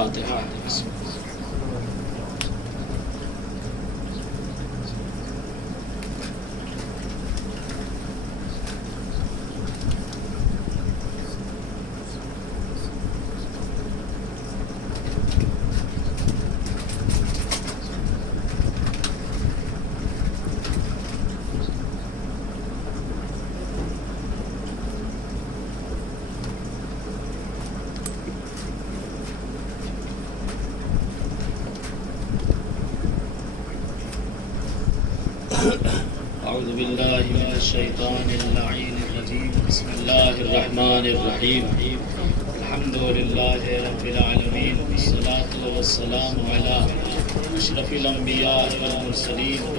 الفاتحہ۔ اعوذ باللہ من الشیطان اللعین الرجیم، بسم اللہ الرحمن الرحیم، الحمد للہ رب العالمین، والصلاة والسلام علی اشرف الانبیاء والمرسلین،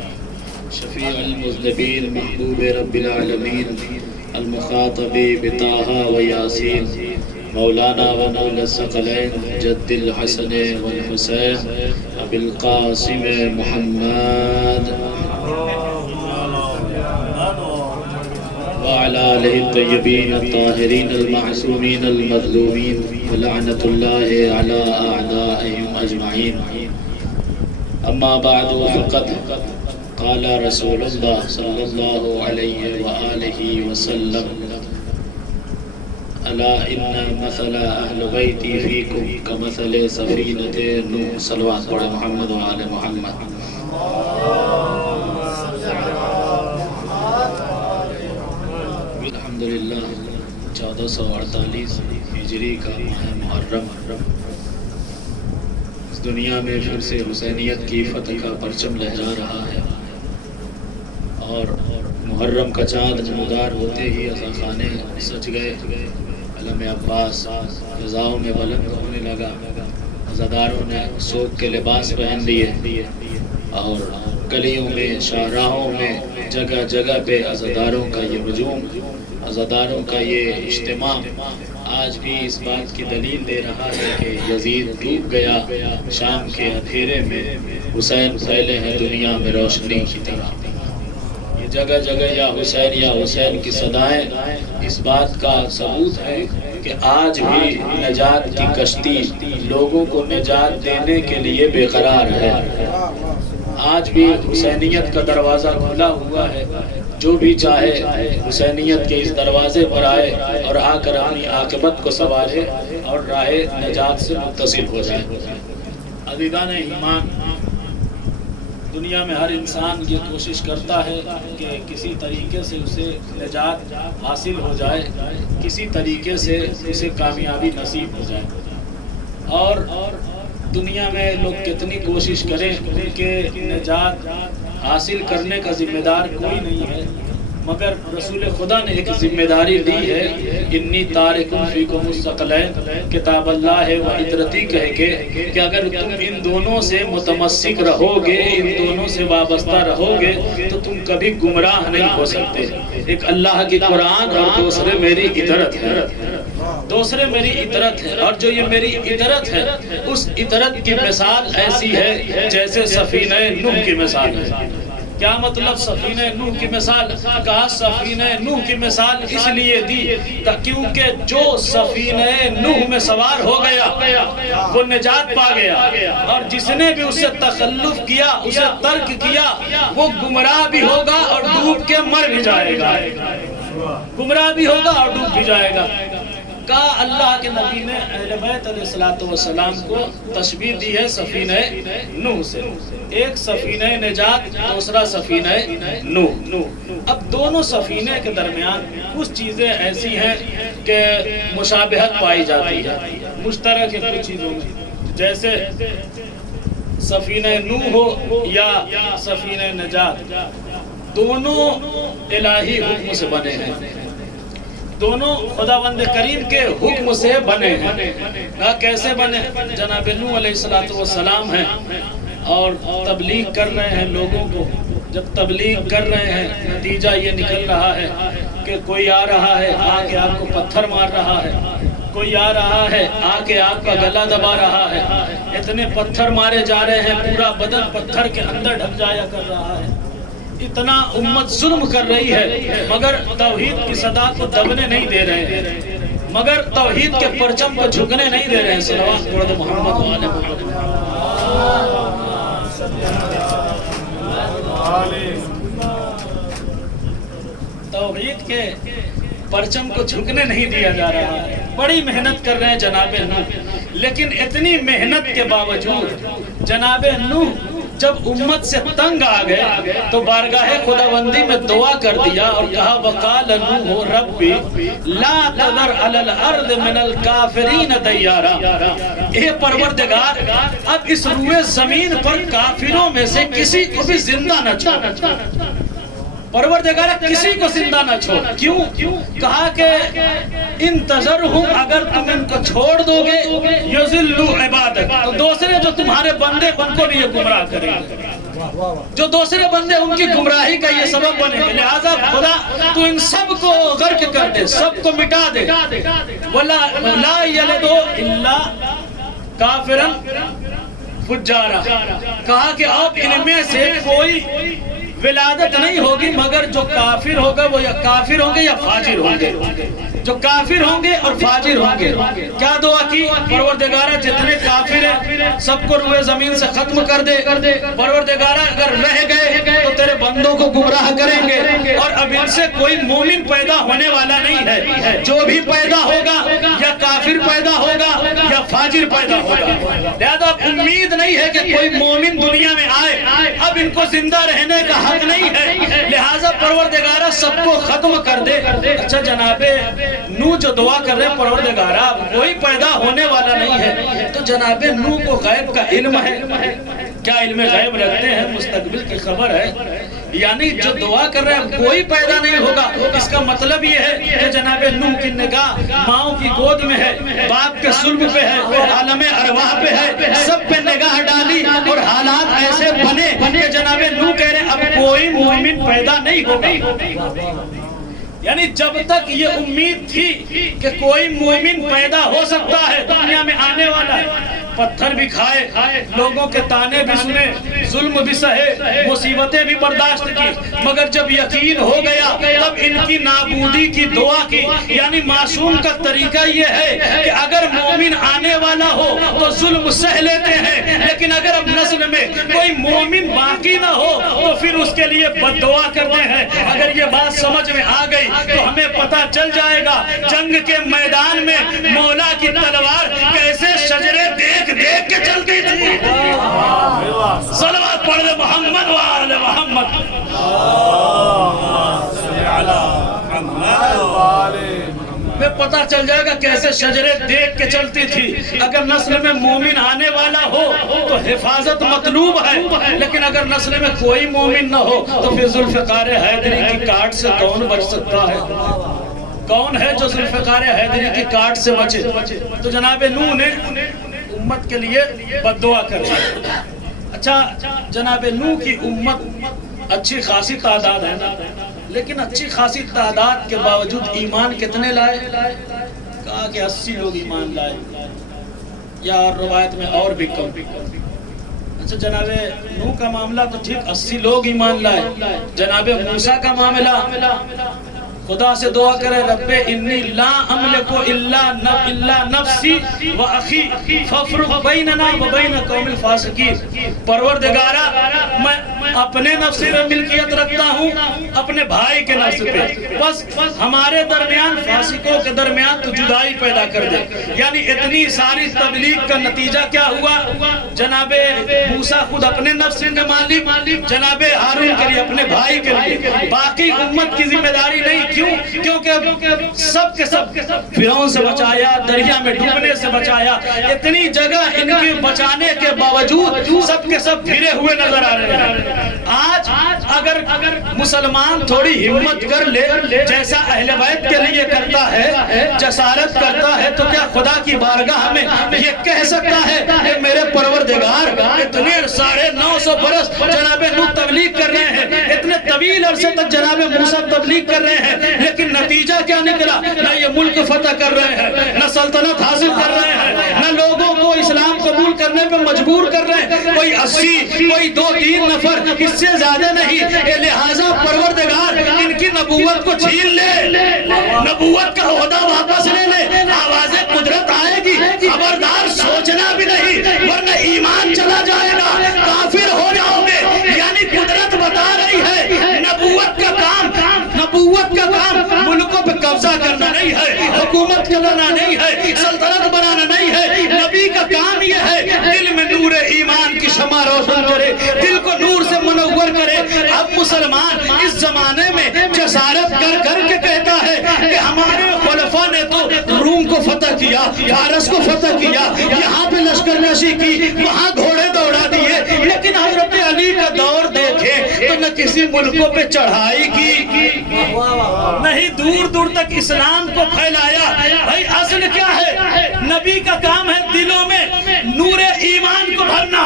شفیع المذنبین، محبوب رب العالمین، المخاطب بطٰہٰ و یاسین، مولانا و مولا الثقلین جد الحسن والحسین ابی القاسم محمد وعلى آله الطيبين الطاهرين المعصومين المظلومين ولعنة الله على أعدائهم أجمعين. أما بعد فقد قال رسول الله صلى الله عليه وآله وسلم: ألا إن مثل أهل بيتي فيكم كمثل سفينة نوح. صلوات پڑھیں محمد وآل محمد. الحمدللہ 1448 ہجری کا ماہ محرم، اس دنیا میں پھر سے حسینیت کی فتح کا پرچم لہرا رہا ہے، اور محرم کا چاند نمودار ہوتے ہی عزاخانے سج گئے، علم عباس فضاؤں میں بلند ہونے لگا، عزاداروں نے سوگ کے لباس پہن لیے، اور گلیوں میں شاہراہوں میں جگہ جگہ پہ عزاداروں کا یہ ہجوم، عزاداروں کا یہ اجتماع آج بھی اس بات کی دلیل دے رہا ہے کہ یزید ڈوب گیا شام کے اندھیرے میں، حسین پھیلے ہیں دنیا میں روشنی کی طرح۔ یہ جگہ جگہ یا حسین کی صدائیں اس بات کا ثبوت ہے کہ آج بھی نجات کی کشتی لوگوں کو نجات دینے کے لیے بے قرار ہے۔ آج بھی حسینیت کا دروازہ کھلا ہوا ہے، جو بھی چاہے حسینیت کے اس دروازے پر آئے اور آ کر اپنی عاقبت کو سنوارے اور راہ نجات سے متصل ہو جائے۔ عزیزان ایمان، دنیا میں ہر انسان یہ کوشش کرتا ہے کہ کسی طریقے سے اسے نجات حاصل ہو جائے، کسی طریقے سے اسے کامیابی نصیب ہو جائے، اور دنیا میں لوگ کتنی کوشش کریں کہ نجات حاصل کرنے کا ذمہ دار کوئی نہیں ہے، مگر رسول خدا نے ایک ذمہ داری لی ہے، انی تارک فیکم الثقلین، کتاب اللہ و عطرتی کہہ کے، کہ اگر تم ان دونوں سے متمسک رہو گے، ان دونوں سے وابستہ رہو گے، تو تم کبھی گمراہ نہیں ہو سکتے۔ ایک اللہ کی قرآن اور دوسرے میری عطرت ہے، دوسرے میری عطرت ہے، اور جو یہ میری عطرت ہے اس عطرت کی مثال ایسی ہے جیسے سفینہ نوح کی مثال ہے۔ کیا مطلب سفینہ نوح کی مثال؟ کہا سفینہ نوح کی مثال اس لیے دی کیونکہ جو سفینہ نوح میں سوار ہو گیا وہ نجات پا گیا، اور جس نے بھی اسے تخلف کیا، اسے ترک کیا، وہ گمراہ بھی ہوگا اور ڈوب کے مر بھی جائے گا، گمراہ بھی ہوگا اور ڈوب بھی جائے گا۔ کہا اللہ کے نبی نے اہل بیت علیہ السلام کو تشبیہ دی ہے سفینہ نوح سے، ایک سفینہ نجات، دوسرا سفینہ نوح۔ اب دونوں سفینے کے درمیان کچھ چیزیں ایسی ہیں کہ مشابہت پائی جاتی ہے، مشترک ہے کچھ چیزوں میں، جیسے سفینہ نوح ہو یا سفینہ نجات، دونوں الہی حکم سے بنے ہیں، دونوں خداوند کریم کے حکم سے بنے ہیں۔ کیسے بنے؟ جناب نوح علیہ السلام ہیں اور تبلیغ کر رہے ہیں لوگوں کو، جب تبلیغ کر رہے ہیں نتیجہ یہ نکل رہا ہے کہ کوئی آ رہا ہے آ کے آپ کو پتھر مار رہا ہے، کوئی آ رہا ہے آ کے آپ کا گلا دبا رہا ہے، اتنے پتھر مارے جا رہے ہیں، پورا بدن پتھر کے اندر ڈھک جایا کر رہا ہے، اتنا امت ظلم کر رہی ہے، مگر توحید کی صدا کو دبنے نہیں دے رہے ہیں۔ مگر توحید کے پرچم کو جھکنے نہیں دے رہے ہیں. صلوات پڑھ دو محمد و آل محمد. توحید کے پرچم کو جھکنے نہیں دیا جا رہا ہے. بڑی محنت کر رہے ہیں جناب نوح، لیکن اتنی محنت کے باوجود جناب نوح جب امت سے تنگ آ گئے تو بارگاہ خداوندی میں دعا کر دیا اور کہا وقال نوح ربی لا تذر علی الارض من الکافرین دیارا. اے پروردگار اب اس روئے زمین پر کافروں میں سے کسی کو بھی زندہ نہ چھوڑ. پروردگار کسی کو زندہ نہ چھوڑ. کیوں؟ کہا کہ انتظرہم اگر تم ان کو چھوڑ دو گے یضلوا عبادک تو دوسرے جو تمہارے بندے ان کو بھی یہ گمراہ کریں گے. جو دوسرے بندے ان کی گمراہی کا یہ سبب بنے گے. لہذا خدا تو ان سب کو غرق کر دے، سب کو مٹا دے. وَلَا يَلِدُ إِلَّا كَافِرًا فُجَّارًا. کہا کہ اب ان میں سے کوئی ولادت نہیں ہوگی مگر جو کافر ہوگا وہ یا کافر ہوں گے یا فاجر ہوں گے. جو کافر ہوں گے اور فاجر ہوں گے. کیا دعا کی؟ پروردگارہ جتنے کافر ہیں سب کو روئے زمین سے ختم کر دے. پروردگارہ اگر رہ گئے تو تیرے بندوں کو گمراہ کریں گے اور اب ان سے کوئی مومن پیدا ہونے والا نہیں ہے. جو بھی پیدا ہوگا یا کافر پیدا ہوگا یا فاجر پیدا ہوگا. لہذا امید نہیں ہے کہ کوئی مومن دنیا میں آئے. اب ان کو زندہ رہنے کا حق نہیں ہے. لہذا پروردگارہ سب کو ختم کر دے. اچھا جناب نوح جو دعا کر رہے ہیں پروردگارہ کوئی پیدا ہونے والا نہیں ہے تو جناب نوح کو غیب کا علم ہے. کیا علم غیب رکھتے ہیں؟ مستقبل کی خبر ہے. یعنی جو دعا کر رہے ہیں کوئی پیدا نہیں ہوگا. اس کا مطلب یہ ہے کہ جناب نوح کی نگاہ ماؤں کی گود میں ہے، باپ کے صلب پہ ہے، عالم ارواح پہ ہے، سب پہ نگاہ ڈالی اور حالات ایسے بنے کہ جناب نوح کہہ رہے ہیں اب کوئی مومن پیدا نہیں ہوگا. یعنی جب تک یہ امید تھی کہ کوئی مومن پیدا ہو سکتا ہے دنیا میں آنے والا ہے. پتھر بھی کھائے، لوگوں کے تانے بھی سنے، ظلم بھی سہے، مصیبتیں بھی برداشت کی، مگر جب یقین ہو گیا تب ان کی نابودی کی دعا کی. یعنی معصوم کا طریقہ یہ ہے کہ اگر مومن آنے والا ہو تو ظلم سہ لیتے ہیں، لیکن اگر اب نسل میں کوئی مومن باقی نہ ہو تو پھر اس کے لیے بد دعا کرتے ہیں. اگر یہ بات سمجھ میں آ گئی تو ہمیں پتہ چل جائے گا جنگ کے میدان میں مولا کی تلوار کیسے شجرے دیکھ کے چلتی تھی. صلوات پڑھ دے محمد و آل محمد. میں پتہ چل جائے گا کیسے شجرے دیکھ کے چلتی تھی. اگر نسل میں مومن آنے والا ہو تو حفاظت مطلوب ہے، لیکن اگر نسل میں کوئی مومن نہ ہو تو پھر ذوالفقار حیدری کی کاٹ سے کون بچ سکتا ہے؟ کون ہے جو ذوالفقار حیدری کی کاٹ سے بچے؟ تو جناب نوح نے امت کے لیے بد دعا کر دی. اچھا جناب نوح کی امت اچھی خاصی تعداد ہے لیکن اچھی خاصی تعداد کے باوجود ایمان کتنے لائے؟ کہا کہ 80 لوگ ایمان لائے یا روایت میں اور بھی کم. اچھا جناب نوح کا معاملہ تو ٹھیک 80 لوگ ایمان لائے. جناب موسیٰ کا معاملہ خدا سے دعا کرے رب انی لا املک الا نفسی و اخی فافرق بیننا و بین قوم الفاسقین. پروردگارہ میں اپنے نفس میں ملکیت رکھتا ہوں اپنے بھائی کے نفس پہ، بس ہمارے درمیان فاسقوں کے درمیان تو جدائی پیدا کر دے. یعنی اتنی ساری تبلیغ کا نتیجہ کیا ہوا؟ جناب موسیٰ خود اپنے نفس کے مالک، جناب ہارون کے لیے اپنے بھائی کے لیے، باقی امت کی ذمہ داری نہیں. کیونکہ سب کے سب فرعون سے بچایا، دریا میں ڈوبنے سے بچایا. اتنی جگہ ان کی بچانے کے باوجود سب کے سب پھرے ہوئے نظر آ رہے ہیں. آج اگر مسلمان تھوڑی ہمت کر لے جیسا اہل بیت کے لیے کرتا ہے، جسارت کرتا ہے، تو کیا خدا کی بارگاہ میں یہ کہہ سکتا ہے کہ میرے پروردگار اتنے 950 برس جناب نوح تبلیغ کر رہے ہیں، اتنے طویل عرصے تک جناب موسیٰ تبلیغ کر رہے ہیں، لیکن نتیجہ کیا نکلا؟ نہ یہ ملک فتح کر رہے ہیں، نہ سلطنت حاصل کر رہے ہیں، نہ لوگوں کو اسلام قبول کرنے پہ مجبور کر رہے ہیں، کوئی 80 کوئی 2-3 نفر، اس سے زیادہ نہیں۔ لہٰذا پروردگار ان کی نبوت کو چھین لے، نبوت کا عہدہ واپس لے لے، آواز قدرت آئے گی، خبردار سوچنا بھی نہیں ورنہ ایمان چلا جائے گا، کافر ہو جاؤ گے۔ یعنی قدرت بتا رہی ہے نبوت کا کام ملکوں پہ قبضہ کرنا نہیں ہے، حکومت کرنا نہیں ہے، سلطنت بنانا نہیں ہے، نبی کا کام یہ ہے دل میں نور ایمان کی شمع روشن کرے، دل کو نور سے منور کرے۔ اب مسلمان اس زمانے میں جسارت کر کے کہتا ہے کہ ہمارے خلفاء نے تو روم کو فتح کیا، فارس کو فتح کیا، یہاں پہ لشکر کشی کی، وہاں گھوڑے دوڑا دیے، لیکن حضرت علی کا دور دیکھیں تو نہ کسی ملکوں پہ چڑھائی کی، نہیں دور دور تک اسلام کو پھیلایا۔ بھائی اصل کیا ہے؟ نبی کا کام ہے دلوں میں نور ایمان کو بھرنا،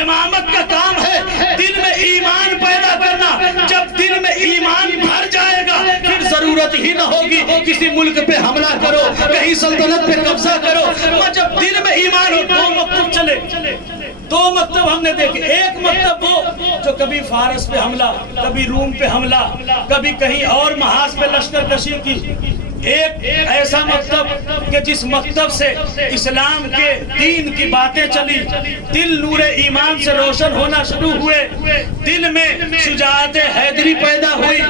امامت کا کام ہے دل میں ایمان پیدا کرنا۔ جب دل میں ایمان بھر جائے گا پھر ضرورت ہی نہ ہوگی کسی ملک پہ حملہ کرو، کہیں سلطنت پہ قبضہ کرو۔ اور جب دل میں ایمان ہو، 2 مکتب چلے، 2 مکتب ہم نے دیکھے۔ ایک مکتب وہ جو کبھی فارس پہ حملہ، کبھی روم پہ حملہ، کبھی کہیں اور محاذ پہ لشکر کشی کی۔ ایک ایسا مکتب کہ جس مکتب سے اسلام کے دین کی باتیں چلی، دل نور ایمان سے روشن ہونا شروع ہوئے، دل میں شجاعت حیدری پیدا ہوئی،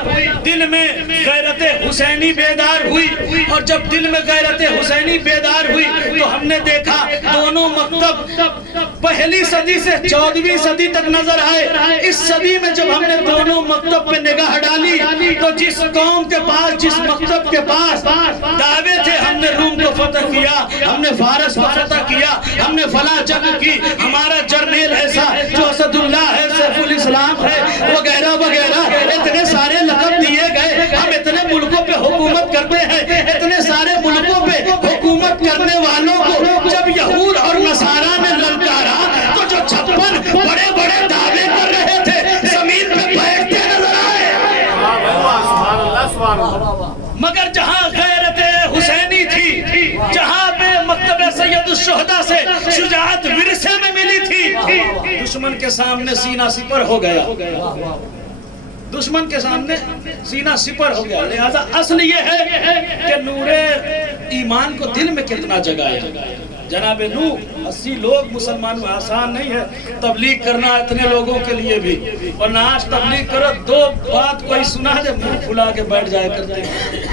دل میں غیرت حسینی بیدار ہوئی، اور جب دل میں غیرت حسینی بیدار ہوئی تو ہم نے دیکھا دونوں مکتب پہلی صدی سے 14ویں صدی تک نظر آئے۔ اس صدی میں جب ہم نے دونوں مکتب پہ نگاہ ڈالی تو جس قوم کے پاس، جس مکتب کے پاس دعوے تھے، ہم نے روم کو فتح کیا، ہم نے فارس کو فتح کیا، ہم نے فلاں جنگ کی، ہمارا جرنیل ایسا جو اسد اللہ ہے، سیف الاسلام ہے، وغیرہ وغیرہ، اتنے سارے لقب دیے گئے، ہم اتنے ملکوں پہ حکومت کرتے ہیں۔ اتنے سارے ملکوں پہ حکومت کرنے والوں کو جب یہود اور نصارہ نے للکارا تو جو 56 بڑے بڑے دعوے کر رہے تھے زمین پہ بیٹھتے نظر آئے۔ مگر جہاں غیرت حسینی تھی، جہاں پہ مکتب سید الشہداء سے شجاعت ورثے میں ملی تھی، دشمن کے سامنے سینہ سپر ہو گیا، دشمن کے سامنے سینہ سپر ہو گیا۔ لہذا اصل یہ ہے کہ نور ایمان کو دل میں کتنا جگایا۔ جناب نوح 80 لوگ مسلمان میں آسان نہیں ہے تبلیغ کرنا اتنے لوگوں کے لیے بھی، اور نہ آج تبلیغ کرو 2 بات کوئی سنا دے منہ پھلا کے بیٹھ جایا کرتے ہیں،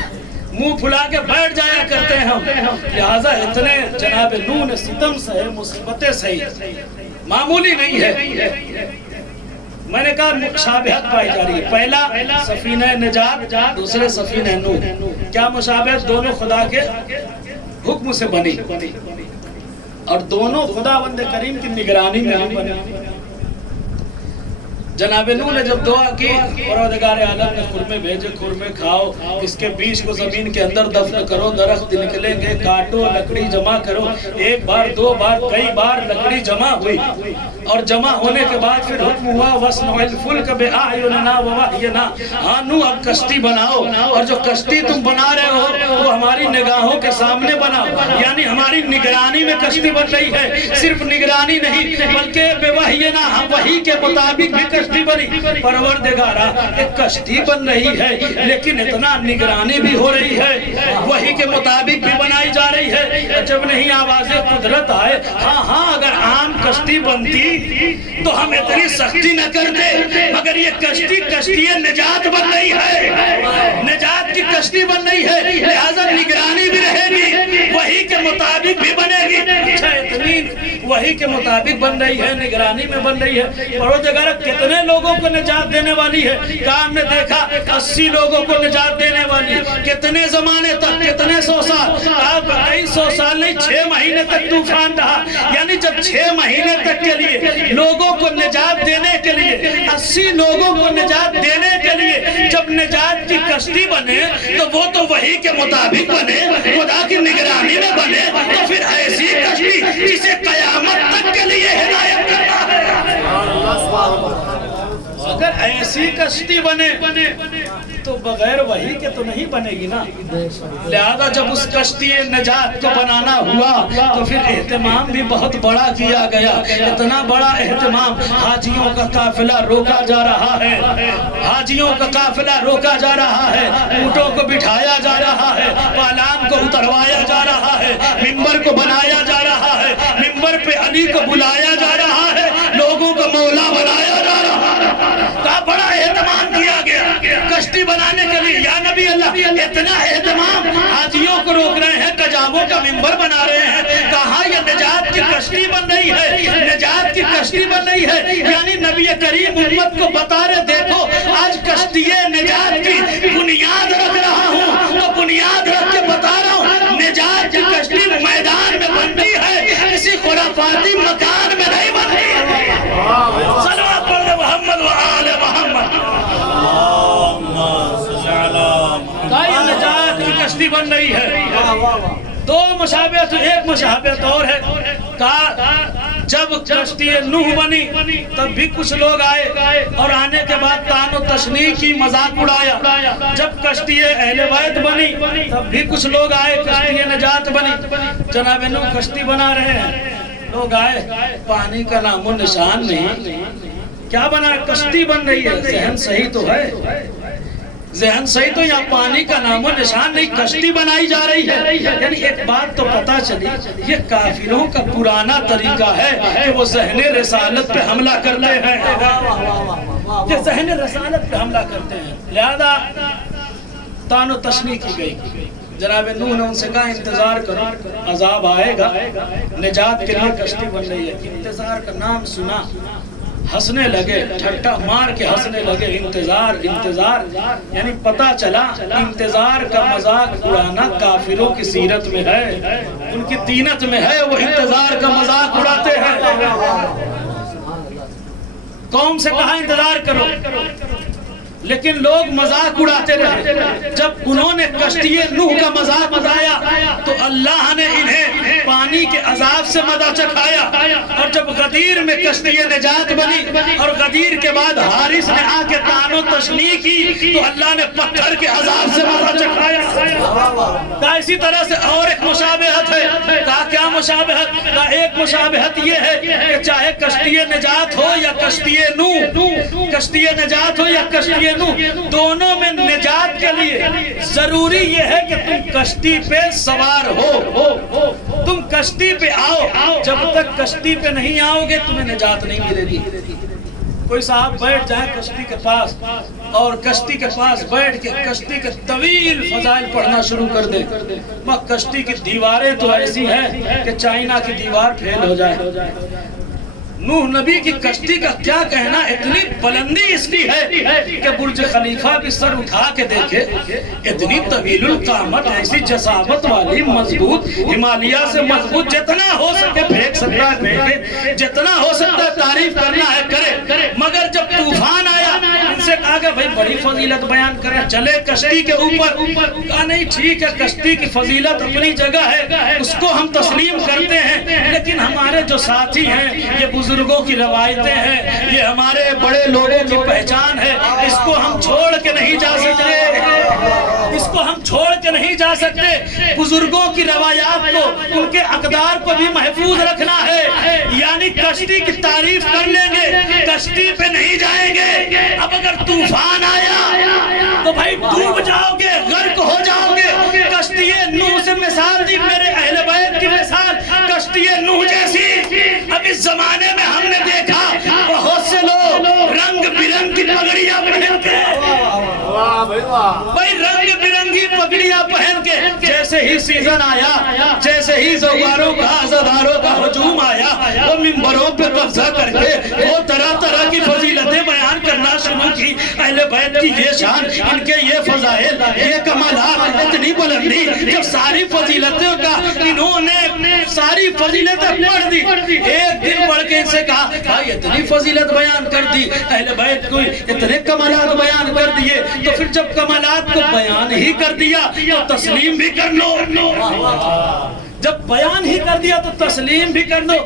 منہ پھلا کے بیٹھ جایا کرتے ہیں ہم۔ لہٰذا اتنے جناب نوح نے ستم سہے، مصیبتیں سہی، معمولی نہیں ہے۔ میں نے کہا مشابہت پائی جا رہی ہے، پہلا سفینہ نجات، دوسرے سفینہ نوح۔ کیا مشابہت؟ دونوں خدا کے حکم سے بنی اور دونوں خداوند کریم کی نگرانی میں بنی۔ جناب نوح نے جب دعا کی، پروردگار عالم نے خرمے بھیجے، خرمے کھاؤ، اس کے بیج کو زمین کے اندر دفن کرو، درخت نکلیں گے، کاٹو، لکڑی جمع کرو۔ 1 بار 2 بار کئی بار لکڑی جمع ہوئی، اور جمع ہونے کے بعد پھر حکم ہوا وَاصْنَعِ الْفُلْكَ بِأَعْيُنِنَا وَوَحْيِنَا، ہاں نوح اب کشتی بناؤ، اور جو کشتی تم بنا رہے ہو وہ ہماری نگاہوں کے سامنے بناؤ، یعنی ہماری نگرانی میں کشتی بن رہی ہے۔ صرف نگرانی نہیں بلکہ بِوَحْيِنَا، وحی کے مطابق بھی کشتی بنی۔ پروردگارا ایک کشتی بن رہی ہے لیکن اتنا نگرانی بھی ہو رہی ہے، وحی کے مطابق بھی بنائی جا رہی ہے۔ جب نہیں آواز قدرت آئے، ہاں اگر عام کشتی بنتی تو ہم اتنی سختی نہ کرتے، مگر یہ کشتی نجات بن رہی ہے، نجات کی کشتی بن رہی ہے، لہذا نگرانی بھی رہے گی، وحی کے مطابق بھی بنے گی۔ اچھا اتنی وحی کے مطابق بن رہی ہے، نگرانی میں بن رہی ہے، پروردگار کتنے لوگوں کو نجات دینے والی ہے؟ کام نے دیکھا 80 لوگوں کو نجات دینے والی، کتنے زمانے تک، کتنے 100 سال، آپ کئی 100 سال نہیں 6 مہینے تک طوفان رہا، یعنی جب 6 مہینے تک کے لیے لوگوں کو نجات دینے کے لیے، 80 لوگوں کو نجات دینے کے لیے جب نجات کی کشتی بنے تو وہ تو وحی کے مطابق بنے، خدا کی نگرانی میں بنے، تو پھر ایسی کشتی جسے قیامت تک کے لیے ہدایت کرنا ہے۔ اگر ایسی کشتی بنے تو بغیر وحی کے تو نہیں بنے گی نا. لہذا جب اس کشتی نجات کو بنانا ہوا تو پھر اہتمام بھی بہت بڑا کیا گیا. اتنا بڑا اہتمام، حاجیوں کا قافلہ روکا جا رہا ہے، حاجیوں کا قافلہ روکا جا رہا ہے، اونٹوں کو بٹھایا جا رہا ہے، پالان کو اتروایا جا رہا ہے، منبر کو بنایا جا رہا ہے، منبر پہ علی کو بلایا جا رہا ہے، لوگوں کو مولا بنایا جا رہا ہے. کا بڑا اہتمام کیا گیا کشتی بنانے کے لیے. یا نبی اللہ، اتنا اہتمام، حاجیوں کو روک رہے ہیں، کجاووں کا منبر بنا رہے ہیں. کہاں یہ نجات کی کشتی بن رہی ہے، نجات کی کشتی بن رہی ہے. یعنی نبی کریم امت کو بتا رہے دیکھو آج کشتی نجات کی بنیاد رکھ رہا ہوں. تو بنیاد رکھ کے بتا رہا ہوں نجات کی کشتی میدان میں بنتی ہے، کسی خرافاتی مکان میں نہیں بنتی ہے. صلوات پڑھ دے محمد و آل محمد. یہ نجات کی کشتی بن رہی ہے. دو مشابہت، ایک مشابہت اور ہے. جب کشتی نوح بنی تب بھی کچھ لوگ آئے اور آنے کے بعد تان و تشنیع کی مذاق اڑایا. جب کشتی اہل بیت بنی تب بھی کچھ لوگ آئے، کشتی نجات بنی. جناب نوح کشتی بنا رہے ہیں، لوگ آئے، پانی کا نام و نشان نہیں. کیا بنا؟ کشتی بن رہی ہے. ذہن صحیح تو ہے، ذہن صحیح تو یہاں پانی کا نام و نشان نہیں، کشتی بنائی جا رہی ہے. یعنی ایک بات تو پتا چلی، یہ کافروں کا پرانا طریقہ ہے کہ وہ ذہن رسالت پہ حملہ کرتے ہیں، یہ ذہن رسالت پہ حملہ کرتے ہیں. لہذا تان و تشنیع کی گئی. جناب نوح نے ان سے کہا انتظار کرو، عذاب آئے گا، نجات کے لیے کشتی بن رہی ہے. انتظار کا نام سنا، ہنسنے لگے، ٹھٹا مار کے ہنسنے لگے. انتظار انتظار، یعنی پتا چلا انتظار کا مذاق اڑانا کافروں کی سیرت میں ہے، ان کی دینت میں ہے. وہ انتظار کا مذاق اڑاتے ہیں. قوم سے کہا انتظار کرو، لیکن لوگ مذاق اڑاتے رہے. جب انہوں نے کشتی نوح کا مذاق اڑایا تو اللہ نے انہیں پانی کے عذاب سے مزہ چکھایا. اور جب غدیر میں کشتی نجات بنی اور غدیر کے بعد حارث نے آ کے تان و تشنیع کی تو اللہ نے پتھر کے عذاب سے مزہ چکھایا. اسی طرح سے اور ایک مشابہت ہے. کیا مشابہت؟ ایک مشابہت یہ ہے کہ چاہے کشتی نجات ہو یا کشتی نوح، کشتی نجات ہو یا کشتی دونوں میں نجات کے لیے ضروری یہ ہے کہ تم کشتی پہ سوار ہو، تم کشتی پہ آؤ. جب تک کشتی پہ نہیں آؤ گے تمہیں نجات نہیں ملے گی. کوئی صاحب بیٹھ جائے کشتی کے پاس اور کشتی کے پاس بیٹھ کے کشتی کے طویل فضائل پڑھنا شروع کر دے، کشتی کی دیواریں تو ایسی ہیں کہ چائنا کی دیوار پھیل ہو جائے. نوح نبی کی کشتی کا کیا کہنا، اتنی بلندی اس کی ہے کہ برج خلیفہ بھی سر اٹھا کے دیکھے. اتنی طویل القامت، ایسی جسامت والی، مضبوط، ہمالیہ سے مضبوط. جتنا ہو سکے پھینک سکتا ہے پھینکے، جتنا ہو سکتا ہے تعریف کرنا ہے کرے. مگر جب طوفان آیا ان سے کہا کہ بھائی بڑی فضیلت بیان کریں، چلے کشتی کے اوپر. کہا نہیں ٹھیک ہے، کشتی کی فضیلت اپنی جگہ ہے، اس کو ہم تسلیم کرتے ہیں، لیکن ہمارے جو ساتھی ہیں یہ بزرگوں کی روایتیں ہیں، یہ ہمارے بڑے لوگوں کی پہچان ہے، اس کو ہم چھوڑ کے نہیں جا سکتے، اس کو ہم چھوڑ کے نہیں جا سکتے. بزرگوں کی روایات کو، ان کے اقدار کو بھی محفوظ رکھنا ہے. یعنی کشتی کی تعریف کر لیں گے، کشتی پہ نہیں جائیں گے. اب اگر طوفان آیا تو بھائی ڈوب جاؤ گے، غرق ہو جاؤ گے. کشتی نوح سے مثال دی، میرے اہل بیت کی مثال کشتی نوح جیسی. اب اس زمانے میں ہم نے دیکھا بہت سے لوگ رنگ برنگ کی پگڑیاں پہن کے، بھائی رنگ برنگی پگڑیاں پہن کے، جیسے ہی سیزن آیا، جیسے ہی زواروں کا عزاداروں کا ہجوم آیا، وہ منبروں پہ قبضہ کر کے وہ طرح طرح کی فضیلتیں بیان کرنا شروع کی. اہل بیت کی یہ شان، ان کے یہ فضائل، یہ کمالات، اتنی بلندی. جب ساری فضیلتوں کا انہوں نے ساری فضیلتیں پڑھ دی، ایک دن پڑھ کے ان سے کہا بھائی اتنی فضیلت بیان کر دی، اہل بیت کو اتنے کمالات بیان کر دیے، تو پھر جب کمالات کو بیان ہی کر دیا تو تسلیم بھی کر لو. جب بیان ہی کر دیا تو تسلیم بھی کر دو.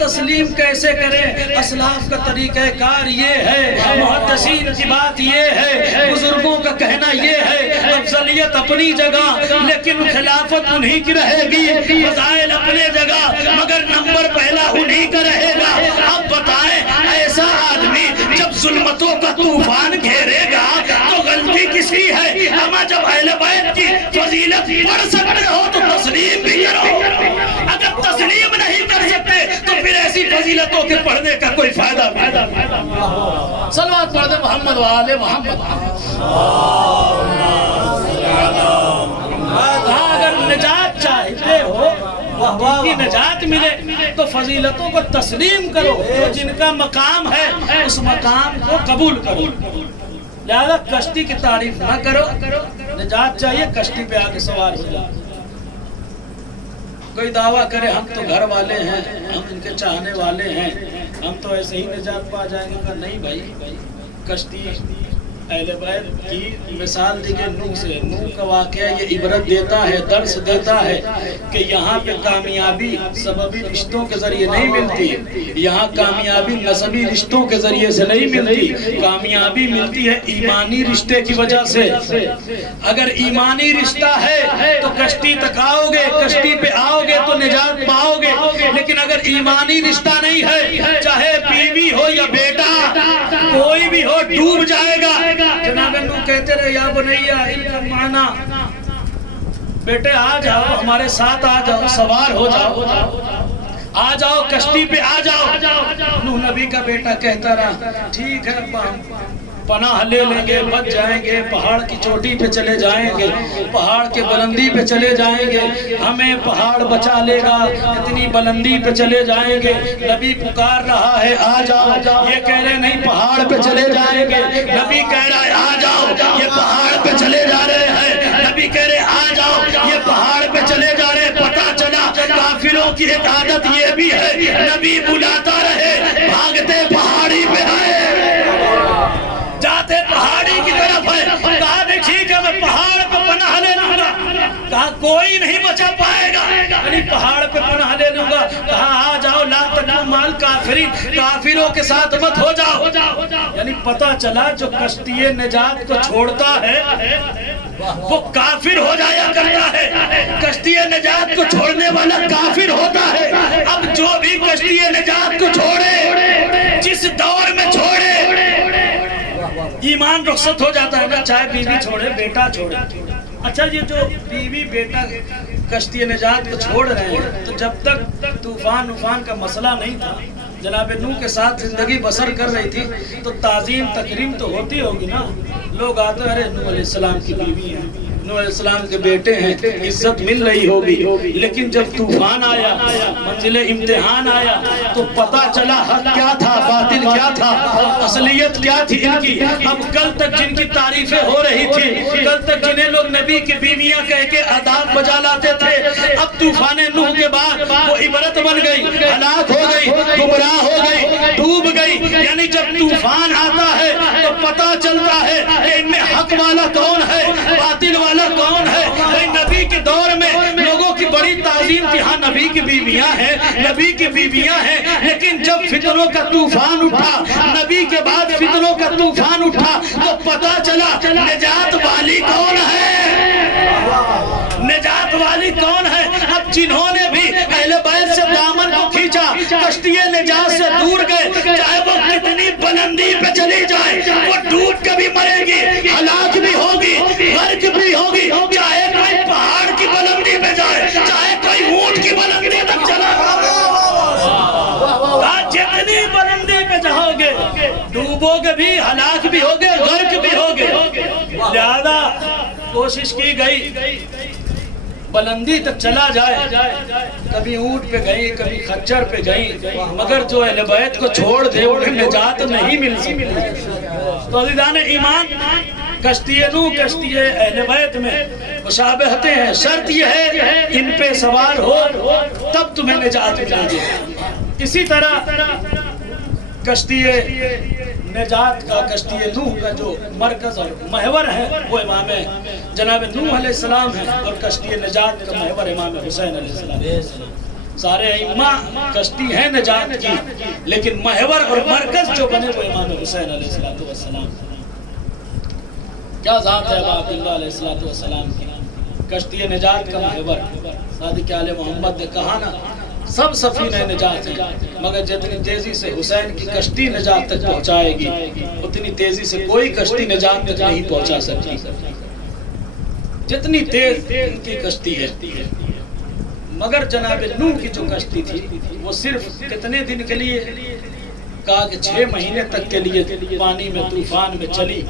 تسلیم کیسے کریں؟ اسلاف کا طریقہ کار یہ ہے، محدثین کی بات یہ ہے، بزرگوں کا کہنا یہ ہے، افضلیت اپنی جگہ لیکن خلافت انہی کی رہے گی، فضائل اپنے جگہ مگر نمبر پہلا انہی کا رہے گا. اب بتائیں ایسا آدمی جب ظلمتوں کا طوفان گھیرے گا تو غلطی کس کی ہے؟ اما جب اہل بیت کی فضیلت پڑھ سکتے ہو تو تسلیم بھی کرو. اگر تسلیم نہیں کر سکتے تو پھر ایسی فضیلتوں کے پڑھنے کا کوئی فائدہ نہیں. صلوات پڑھ دے محمد و آل محمد. اگر نجات چاہتے ہو، کی نجات ملے تو فضیلتوں کو تسلیم کرو. جن کا مقام ہے اس مقام کو قبول کرو. لہذا کشتی کی تعریف نہ کرو. نجات چاہیے کشتی پہ آگے سوار ہو جاؤ. کوئی دعویٰ کرے ہم تو گھر والے ہیں، ہم ان کے چاہنے والے ہیں، ہم تو ایسے ہی نجات پا جائیں گے. کہ نہیں بھائی، کشتی اہل بیت کی مثال دی گئی نوح سے. نوح کا واقعہ یہ عبرت دیتا ہے، درس دیتا ہے کہ یہاں پہ کامیابی سببی رشتوں کے ذریعے نہیں ملتی. یہاں کامیابی نسبی رشتوں کے ذریعے سے نہیں ملتی. کامیابی ملتی ہے ایمانی رشتے کی وجہ سے. اگر ایمانی رشتہ ہے تو کشتی تک آؤ گے، کشتی پہ آؤ گے تو نجات پاؤ گے. لیکن اگر ایمانی رشتہ نہیں ہے، چاہے بیوی ہو یا بیٹا کوئی بھی ہو، ڈوب جائے گا. جناب نوح کہتے رہے یا بنیا ارکب معنا، بیٹے آ جاؤ ہمارے ساتھ، آ جاؤ سوار ہو جاؤ، آ جاؤ کشتی پہ آ جاؤ. نوح نبی کا بیٹا کہتا رہا ٹھیک ہے پناہ لے لیں گے، بچ جائیں گے، پہاڑ کی چوٹی پہ چلے جائیں گے، پہاڑ کے بلندی پہ چلے جائیں گے، ہمیں پہاڑ بچا لے گا، اتنی بلندی پہ چلے جائیں گے. نبی پکار رہا ہے آ جاؤ، یہ کہہ رہے نہیں پہاڑ پہ چلے جائیں گے. نبی کہہ رہا ہے آ جاؤ، یہ پہاڑ پہ چلے جا رہے ہیں. نبی کہہ رہے آ جاؤ، یہ پہاڑ پہ چلے جا رہے ہیں. پتہ چلا کافروں کی ایک عادت یہ بھی ہے، نبی بلاتا رہے بھاگتے پہاڑی پہ آئے، جاتے پہاڑی کی طرف ہے. کہا نہیں ٹھیک ہے میں پہاڑ پہ پناہ لے لوں گا. کہا کوئی نہیں بچا پائے گا، یعنی پہاڑ پہ پناہ لے لوں گا. کہا آ جاؤ لا تکونوا مع الکافرین، کافروں کے ساتھ مت ہو جاؤ. یعنی پتہ چلا جو کشتی نجات کو چھوڑتا ہے وہ کافر ہو جایا کرتا ہے. کشتی نجات کو چھوڑنے والا کافر ہوتا ہے. اب جو بھی کشتی نجات کو چھوڑے، جس دور میں چھوڑے، ایمان رخصت ہو جاتا ہے نا. چاہے بیوی چھوڑے، بیٹا چھوڑے. اچھا یہ جو بیوی بیٹا کشتی نجات کو چھوڑ رہے ہیں تو جب تک طوفان کا مسئلہ نہیں تھا، جناب نوح کے ساتھ زندگی بسر کر رہی تھی تو تعظیم تکریم تو ہوتی ہوگی نا. لوگ آتے ہیں ارے نوح علیہ السلام کی بیوی ہیں، نوح علیہ السلام کے بیٹے ہیں، عزت مل رہی ہوگی. لیکن جب طوفان آیا، منزل امتحان آیا تو پتہ چلا حق کیا تھا، باطل کیا تھا، اصلیت کیا تھی ان کی. اب کل تک جن کی تعریفیں ہو رہی تھی، کل تک جنہیں لوگ نبی کی بیویاں کہہ کے آداب بجا لاتے تھے، اب طوفان نوح کے بعد وہ عبرت بن گئی، ہلاک ہو گئی، گمراہ ہو گئی، ڈوب گئی. یعنی جب طوفان آتا ہے تو پتہ چلتا ہے کہ ان میں حق والا کون ہے، باطل والا کون ہے. نبی کے دور میں لوگوں کی بڑی تعظیم تھی، ہاں نبی کی بیویاں ہیں، نبی کی بیویاں ہیں. لیکن جب فتنوں کا طوفان اٹھا، نبی کے بعد فتنوں کا طوفان اٹھا تو پتہ چلا نجات والی کون ہے، نجات والی کون ہے. اب جنہوں نے بھی اہل بیت سے دامن کو کھینچا، کشتی نجات سے دور گئے، چاہے وہ کتنی بلندی پہ چلی جائے، وہ ڈوب کے بھی مرے گی، ہلاک بھی ہوگی، غرق بھی ہوگی. چاہے کوئی پہاڑ کی بلندی پہ جائے، چاہے کوئی اونٹ کی بلندی تک چلا جائے، جتنی بلندی پہ جاؤ گے ڈوبو گے بھی، ہلاک بھی ہوگے، غرق بھی ہوگے. لہذا کوشش کی گئی بلندی تک چلا جائے. کبھی اونٹ پہ گئی، کبھی خچر پہ گئی، مگر جو اہل بیت کو چھوڑ دے انہیں نجات نہیں ملتی. تو عزیزان ایمان، کشتی نوح کشتی اہل بیت میں مشابہتیں ہیں. شرط یہ ہے ان پہ سوار ہو تب تمہیں نجات ملے گی. اسی طرح کشتی نجات کا، کشتی نوح کا جو مرکز اور محور ہے وہ امام جناب نوح علیہ السلام ہے اور کشتی نجات کا محور امام حسین علیہ السلام. سارے ائمہ کشتی ہے نجات کی، لیکن محور اور مرکز جو بنے وہ امام حسین علیہ السلام. کیا ذات ہے ابا عبداللہ علیہ السلام کی، کشتی نجات کا محور. صادق آل محمد نے کہا نا سب سفینہ نجات ہیں، مگر جتنی تیزی سے حسین کی کشتی نجات تک پہنچائے گی اتنی تیزی سے کوئی کشتی نجات تک نہیں پہنچا سکتی. جتنی تیز ان کی کشتی ہے. مگر جناب نوح کی جو کشتی تھی وہ صرف کتنے دن کے لیے؟ کہا کہ 6 مہینے تک کے لیے پانی میں طوفان میں چلی.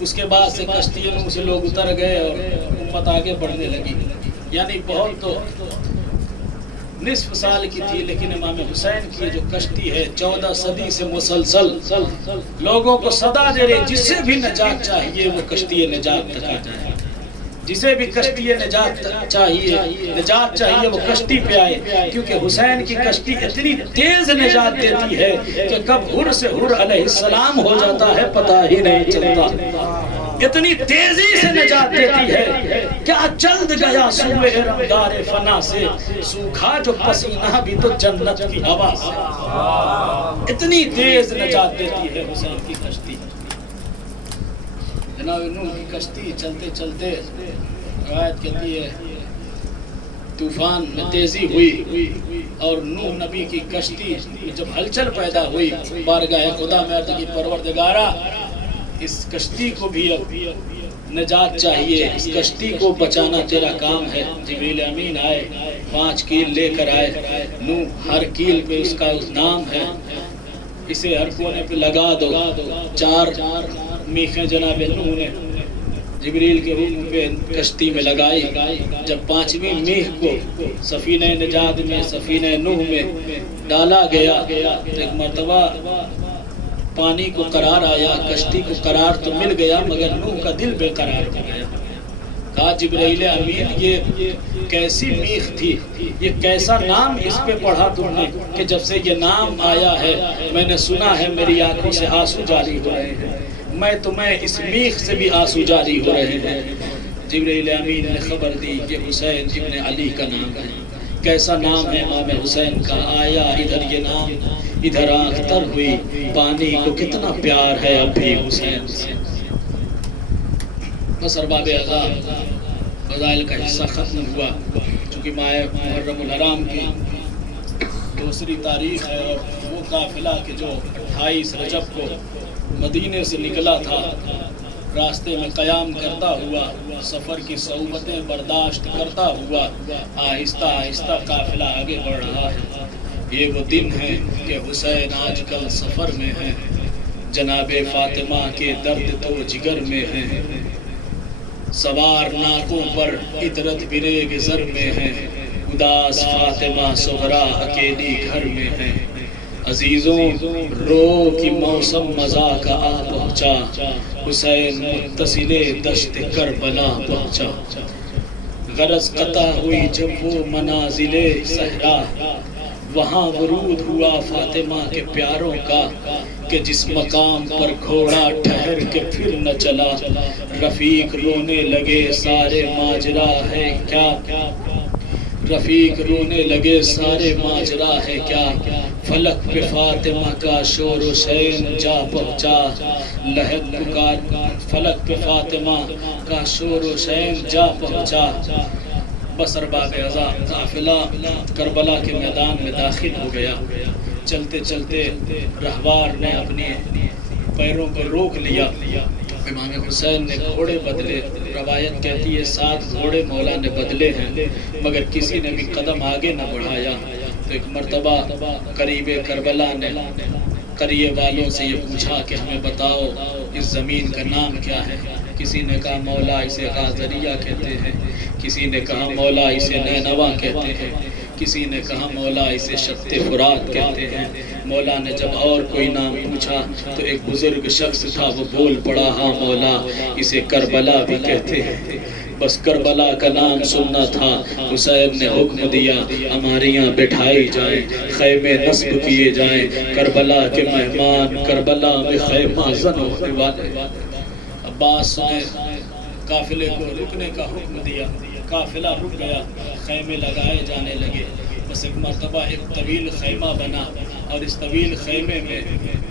اس کے بعد سے کشتی نوح سے لوگ اتر گئے اور امت آگے بڑھنے لگی. یعنی بہت تو نصف سال کی تھی، لیکن امام حسین کی جو کشتی ہے 14 صدی سے مسلسل لوگوں کو صدا دے رہے جسے بھی نجات چاہیے وہ کشتی نجات تک آ جائے. جسے بھی کشتی نجات چاہیے وہ کشتی پہ آئے، کیونکہ حسین کی کشتی اتنی تیز نجات دیتی ہے کہ کب حر سے حر علیہ السلام ہو جاتا ہے پتہ ہی نہیں چلتا. اتنی تیزی سے نجات دیتی ہے. کیا چلد گیا سوئے رمدار فنا سے، سوکھا جو پسینہ بھی تو جنت کی ہوا سے. اتنی تیز نجات دیتی ہے حسین کی کشتی. جناب نوح کی کشتی چلتے چلتے روایت کہتی ہے طوفان میں تیزی ہوئی اور نوح نبی کی کشتی جب ہلچل پیدا ہوئی بارگاہ خدا میں عرض کی پروردگارا اس کشتی کو بھی اب نجات چاہیے، اس کشتی کو بچانا تیرا کام ہے. جبریل امین آئے 5 کیل لے کر آئے. نوح ہر کیل پہ اس کا نام ہے، اسے ہر کونے پہ لگا دو. 4 میخیں جناب نوح نے جبریل کے حکم پہ کشتی میں لگائی. جب 5ویں میخ کو سفینہ نجات میں سفینہ نوح میں ڈالا گیا تو ایک مرتبہ پانی کو قرار آیا، کشتی کو قرار تو مل گیا مگر نوح کا دل بے قرار ہو گیا. کہا جبرائیل امین یہ کیسی میخ تھی، یہ کیسا نام اس پہ پڑھا تم نے کہ جب سے یہ نام آیا ہے میں نے سنا ہے میری آنکھوں سے آنسو جاری ہو رہے ہیں، میں تمہیں اس میخ سے بھی آنسو جاری ہو رہے ہیں. جبرائیل امین نے خبر دی کہ حسین ابن علی کا نام ہے. کیسا نام ہے امام حسین کا. آیا ادھر یہ نام، ادھر آنکھ تر ہوئی، پانی کو کتنا پیار ہے اب بھی حسین سے. بس ارباب عذاب فضائل کا حصہ ختم ہوا. چونکہ ماہ محرم الحرام کی دوسری تاریخ ہے اور وہ قافلہ کہ جو 28 رجب کو مدینے سے نکلا تھا، راستے میں قیام کرتا ہوا، سفر کی صعوبتیں برداشت کرتا ہوا آہستہ آہستہ قافلہ آگے بڑھ رہا ہے. یہ وہ دن ہے کہ حسین آج کل سفر میں ہے، جناب فاطمہ کے درد تو جگر میں ہے. سوار ناکوں پر عطرت بریگ زر میں ہے، اداس فاطمہ سغرا اکیلی گھر میں ہے. عزیزوں رو کی موسم مزا کا آ پہنچا، حسین متصل دشت کربلا پہنچا. غرض قطع ہوئی جب وہ منازل صحرا، وہاں ورود ہوا فاطمہ کے پیاروں کا کہ جس مقام پر گھوڑا ٹھہر کے پھر نہ چلا. رفیق رونے لگے سارے ماجرا ہے کیا، رفیق رونے لگے سارے ماجرا ہے کیا. فلک پہ فاطمہ کا شور حسین جا پہنچا، لہد پکار فلک پہ فاطمہ کا شور حسین جا پہنچا. بس ارباب عذاب قافلہ کربلا کے میدان میں داخل ہو گیا. چلتے چلتے رہوار نے اپنے پیروں کو روک لیا. امام حسین نے گھوڑے بدلے. روایت کہتی ہے 7 گھوڑے مولا نے بدلے ہیں مگر کسی نے بھی قدم آگے نہ بڑھایا. تو ایک مرتبہ قریب کربلا نے قریے والوں سے یہ پوچھا کہ ہمیں بتاؤ اس زمین کا نام کیا ہے. کسی نے کہا مولا اسے غازریہ کہتے ہیں، کسی نے کہا مولا اسے نینوا کہتے ہیں، کسی نے کہا مولا اسے شط فرات کہتے ہیں. مولا نے جب اور کوئی نام پوچھا تو ایک بزرگ شخص تھا، وہ بول پڑا ہاں مولا اسے کربلا بھی کہتے ہیں. بس کربلا کا نام سننا تھا. حسین نے حکم دیا ہماریاں بٹھائی جائیں، خیمے نصب کیے جائیں، کربلا کے مہمان کربلا میں خیمہ زن ہونے والے. عباس نے قافلے کو رکنے کا حکم دیا، قافلہ رک گیا، خیمے لگائے جانے لگے۔ بس ایک مرتبہ ایک طویل خیمہ بنا، اور اس طویل خیمے میں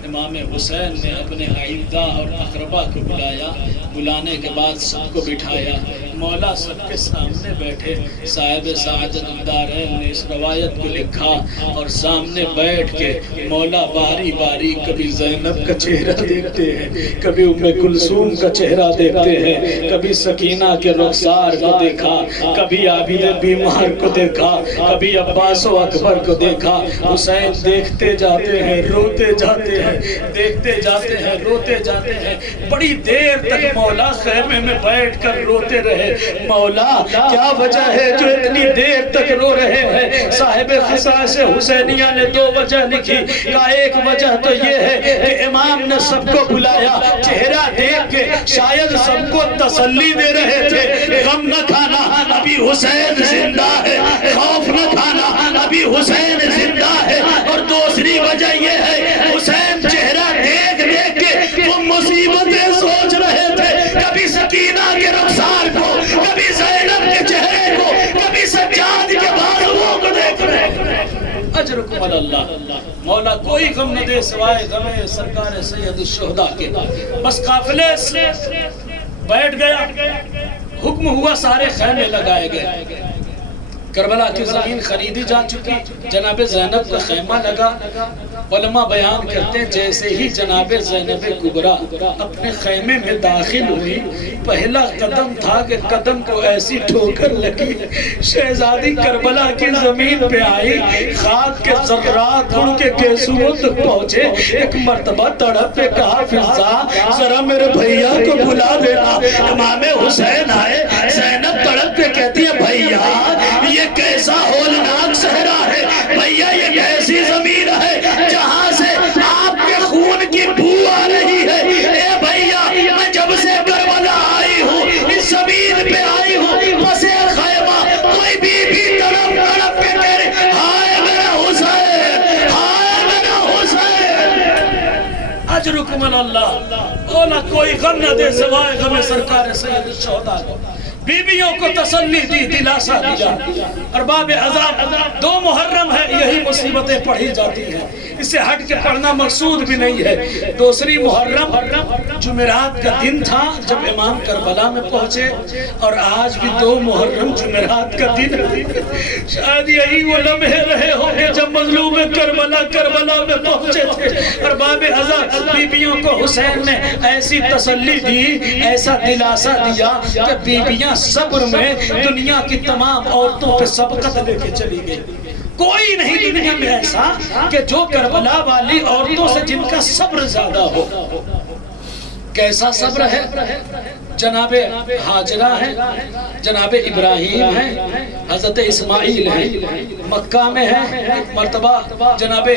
امام حسین نے اپنے اعزا اور اقربا کو بلایا۔ بلانے کے بعد سب کو بٹھایا، مولا سب کے سامنے بیٹھے۔ صاحب سعادت الدارین نے اس روایت کو لکھا، اور سامنے بیٹھ کے مولا باری باری کبھی زینب کا چہرہ دیکھتے ہیں، کبھی ام کلثوم کا چہرہ دیکھتے ہیں، کبھی سکینہ کے رخسار کو دیکھا، کبھی عابد بیمار کو دیکھا، کبھی عباس و اکبر کو دیکھا۔ حسین دیکھتے جاتے ہیں، روتے جاتے ہیں، دیکھتے جاتے ہیں، روتے جاتے ہیں۔ بڑی دیر تک مولا خیمے میں بیٹھ کر روتے رہے۔ مولا کیا وجہ ہے جو اتنی دیر تک رو رہے ہیں؟ صاحب خصائص حسینیہ نے دو وجہ لکھی، کہ ایک وجہ تو یہ ہے کہ امام نے سب کو بلایا، چہرہ دیکھ کے شاید سب کو تسلی دے رہے تھے، غم نہ کھانا ابھی حسین زندہ ہے، خوف نہ کھانا ابھی حسین زندہ ہے۔ اور دوسری وجہ یہ ہے حسین چہرہ دیکھ دیکھ کے وہ مصیبتیں سوچ رہے تھے، کبھی سکینہ کے رخسار کو، کبھی زینب کے چہرے کو، کبھی سجاد کے بازوؤں کو دیکھ رہے تھے۔ اجرکم علی اللہ۔ مولا کوئی غم نہ دے سوائے غم سرکار سید الشہداء کے۔ بس قافلے سے بیٹھ گیا، حکم ہوا سارے خیمے لگائے گئے۔ کربلا کی زمین خریدی جا چکی، جناب زینب کا خیمہ لگا۔ علماء بیان کرتے ہیں جیسے ہی جناب زینب کبریٰ اپنے خیمے میں داخل ہوئی، پہلا قدم تھا کہ قدم کو ایسی ٹھوکر لگی، شہزادی کربلا کی زمین پہ آئی، خاک کے ذرات اڑ کے گیسوؤں تک پہنچے۔ ایک مرتبہ تڑپ پہ کہا فضا ذرا میرے بھیا کو بلا دینا۔ امام حسین آئے، زینب تڑپ پہ کہتی ہے بھیا یہ کیسا ہولناک صحرا ہے، بھیا یہ کیسی زمین ہے جہاں سے آپ کے خون کی بو آ رہی ہے۔ اے بھیا میں جب سے کربلا آئی ہوں، اس زمین پہ آئی ہوں، بس ایک خیمہ کوئی بھی تڑپ تڑپ کے کہہ رہے ہائے میرا حسین، ہائے میرا حسین۔ اجرکم علی اللہ۔ اولا کوئی غم نہ دے سوائے غم سرکار سید الشہداء کو۔ بیویوں کو تسلی دی، دلاسا دیا۔ ارباب عذاب 2 محرم ہے، یہی مصیبتیں پڑھی جاتی ہیں، اسے ہٹ کے پڑھنا مقصود بھی نہیں ہے۔ دوسری محرم جمعرات کا دن تھا جب امام کربلا میں پہنچے، اور آج بھی 2 محرم جمعرات کا دن ہے۔ شاید یہی وہ لمحے رہے ہوں گے جب مظلوم کربلا میں پہنچے تھے۔ ارباب عذاب بیویوں کو حسین نے ایسی تسلی دی، ایسا دلاسا دیا کہ بیویاں صبر میں دنیا کی تمام عورتوں پہ سبقت لے کے چلی گئی۔ کوئی نہیں دنیا میں ایسا کہ جو کربلا والی عورتوں سے جن کا صبر زیادہ ہو۔ کیسا صبر ہے؟ جناب حاجرہ ہیں، جناب ابراہیم ہیں، حضرت اسماعیل ہیں، مکہ میں ہیں۔ مرتبہ جناب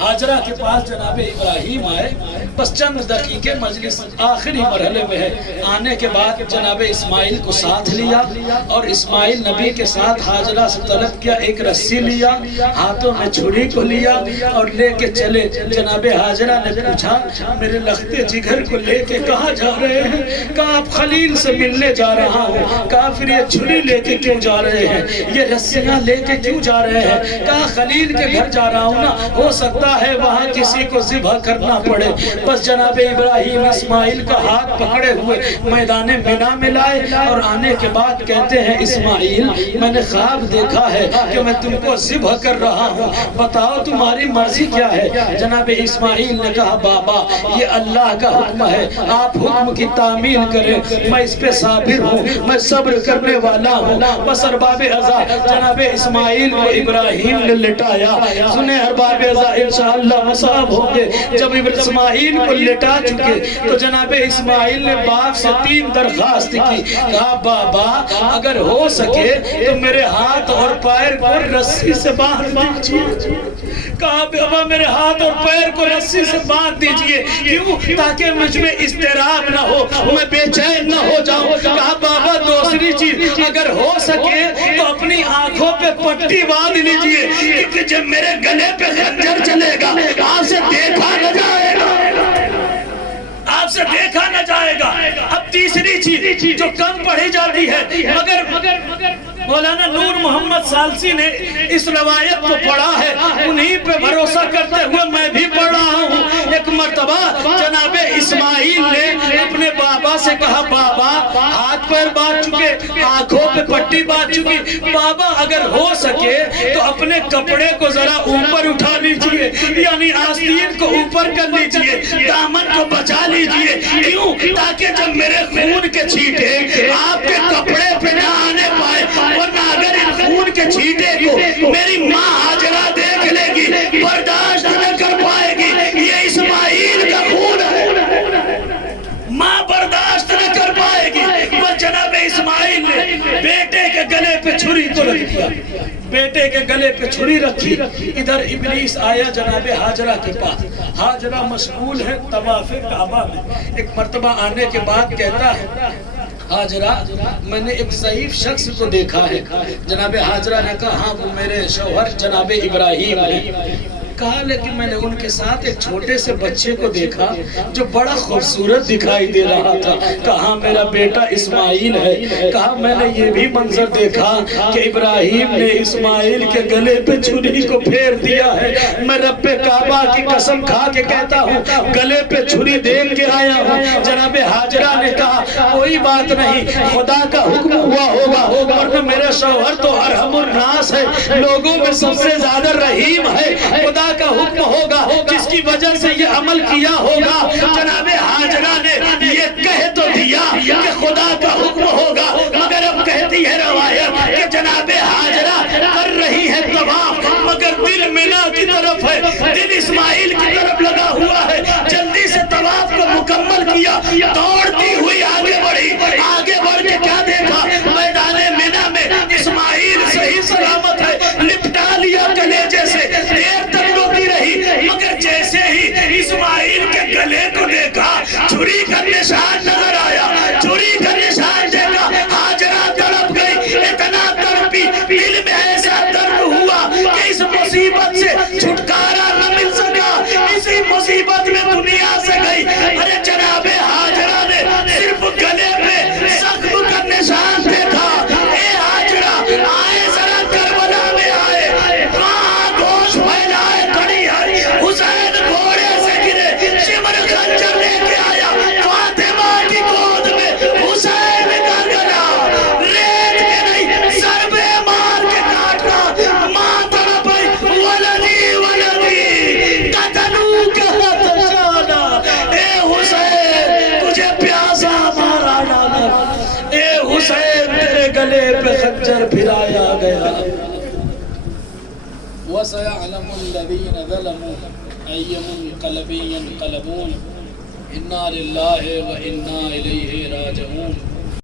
حاجرہ کے پاس جناب ابراہیم آئے، بس چند دقیقے مجلس آخری مرحلے میں ہے۔ آنے کے بعد جناب اسماعیل کو ساتھ لیا، اور اسماعیل نبی کے ساتھ حاجرہ سے طلب کیا، ایک رسی لیا، ہاتھوں میں چھری کو لیا اور لے کے چلے۔ جناب حاجرہ نے پوچھا میرے لختے جگر کو لے کے کہاں جا رہے ہیں؟ کہا آپ خلیل سے ملنے جا رہا ہوں۔ کہا پھر یہ چھری لے کے کیوں جا رہے ہیں، یہ رسیاں لے کے کیوں جا رہے ہیں؟ کہا خلیل کے گھر جا رہا ہوں نا، ہو سکتا ہے وہاں کسی کو ذبح کرنا پڑے۔ بس جناب ابراہیم اسماعیل کا ہاتھ پکڑے ہوئے میدان مینا میں لائے، اور آنے کے بعد کہتے ہیں اسماعیل میں نے خواب دیکھا ہے کہ میں تم کو ذبح کر رہا ہوں، بتاؤ تمہاری مرضی کیا ہے؟ جناب اسماعیل نے کہا بابا یہ اللہ کا حکم ہے، آپ حکم کی تعمیل کریں، میں اس پہ صابر ہوں، میں صبر کرنے والا ہوں۔ بس ارباب عزا جناب اسماعیل کو ابراہیم نے لٹایا۔ سنیں ارباب عزا انشاءاللہ مصاب ہوں گے، جب اسماعیل کو لٹا چکے تو جناب اسماعیل نے باپ سے 3 درخواست کی۔ کہا بابا اگر ہو سکے تو میرے ہاتھ اور پیر کو رسی سے باندھ دیجئے۔ کہا بابا میرے ہاتھ اور پیر کو رسی سے باندھ دیجئے، کیوں؟ تاکہ مجھ میں اضطراب نہ ہو، میں بے چین نہ ہو جاؤں۔ کہا بابا دوسری چیز اگر ہو سکے تو اپنی آنکھوں پہ پٹی باندھ لیجئے، کیونکہ جب میرے گلے پہ خنجر چلے گا آپ سے دیکھا نہ جائے گا، آپ سے دیکھا نہ جائے گا۔ اب تیسری تیسری چیز جو کم پڑھی جاتی ہے، مگر مولانا نور محمد ثالثی نے اس روایت کو پڑھا ہے، انہی پہ بھروسہ کرتے ہوئے میں بھی پڑھ رہا ہوں۔ ایک مرتبہ جناب اسماعیل نے اپنے بابا سے کہا، بابا ہاتھ پیر باندھ چکے، آنکھوں پہ پٹی باندھ چکی، بابا اگر ہو سکے تو اپنے کپڑے کو ذرا اوپر اٹھا لیجئے، یعنی آستین کو اوپر کر لیجئے، دامن کو بچا لیجئے۔ کیوں؟ تاکہ جب میرے خون کے چھینٹے آپ کے کپڑے پہ نہ آنے پائے، ورنہ اگر ان خون کے چھینٹے کو میری ماں ہاجرہ دیکھ لے گی، برداشت نہ کر پائے گی۔ یہ اسماعیل کا خون ہے، ماں برداشت نہ کر پائے گی۔ بس جناب اسماعیل نے بیٹے کے گلے پہ چھری کو رکھ دیا، بیٹے کے گلے پہ چھری رکھی۔ ادھر ابلیس آیا جناب ہاجرہ کے پاس، ہاجرہ مشغول ہے طواف کعبہ میں۔ ایک مرتبہ آنے کے بعد کہتا ہے، ہاجرہ میں نے ایک ضعیف شخص کو دیکھا ہے۔ جناب ہاجرہ نے کہا، ہاں وہ میرے شوہر جناب ابراہیم ہیں۔ کہا لیکن میں نے ان کے ساتھ ایک چھوٹے سے بچے کو دیکھا جو بڑا خوبصورت دکھائی دے رہا تھا۔ کہا میرا بیٹا اسماعیل ہے۔ کہا میں نے یہ بھی منظر دیکھا کہ ابراہیم نے اسماعیل کے گلے پہ چھری کو پھیر دیا ہے۔ میں رب کعبہ کی قسم کھا کے کہتا ہوں گلے پہ چھری دیکھ کے آیا ہوں۔ جناب ہاجرہ نے کہا کوئی بات نہیں، خدا کا حکم ہوا ہوگا، ورنہ میرا شوہر تو ارحم الناس ہے، لوگوں میں سب سے زیادہ رحیم ہے، خدا کا حکم ہوگا جس کی وجہ سے یہ عمل کیا ہوگا۔ جناب ہاجرہ نے یہ کہہ تو دیا کہ خدا کا حکم ہوگا، مگر اب کہتی ہے روایت کہ جناب ہاجرہ کر رہی ہے طواف، مگر دل مینا کی طرف ہے، دل اسماعیل کی طرف لگا ہوا ہے۔ جلدی سے طواف کو مکمل کیا، دوڑتی ہوئی آگے بڑھی، آگے بڑھ کے کیا دیکھا؟ میدان مینا میں اسماعیل صحیح سلامت ہے، لپٹا لیا کلیجے سے، دیر تک روتی رہی، مگر جیسے ہی اسماعیل کے گلے کو دیکھا، چھری کا نشان نظر آیا، چھری کا نشان دیکھا، ہاجرہ تڑپ گئی، اتنا تڑپی، دل میں ایسا درد ہوا کہ اس مصیبت سے چھٹکارا نہ مل سکا، اسی مصیبت میں دنیا سے گئی۔ ارے جناب ہاجرہ نے صرف گلے پہ زخم کا نشان دیکھا۔ اے ہاجرہ آئے ذرا کربلا میں آئے، وہاں گوشت پھیلائے کھڑی ہے، حسین گھوڑے سے گرے، شمر خنجر لے کے آیا، فاطمہ کی گود میں حسین کا گلا، ریت کے نہیں ضربے مار کے کاٹنا، ماں تڑپ گئی، ولدی ولدی قتلو کا تشانا، اے حسین تجھے پیاسا مارا ڈالا، اے حسین تیرے گلے پہ خنجر پھرایا گیا۔ وَسَيَعْلَمُ الَّذِينَ ظَلَمُوا أَيَّ مُنْقَلَبٍ يَنْقَلَبُونَ إِنَّا لِلَّهِ وَإِنَّا إِلَيْهِ رَاجِعُونَ۔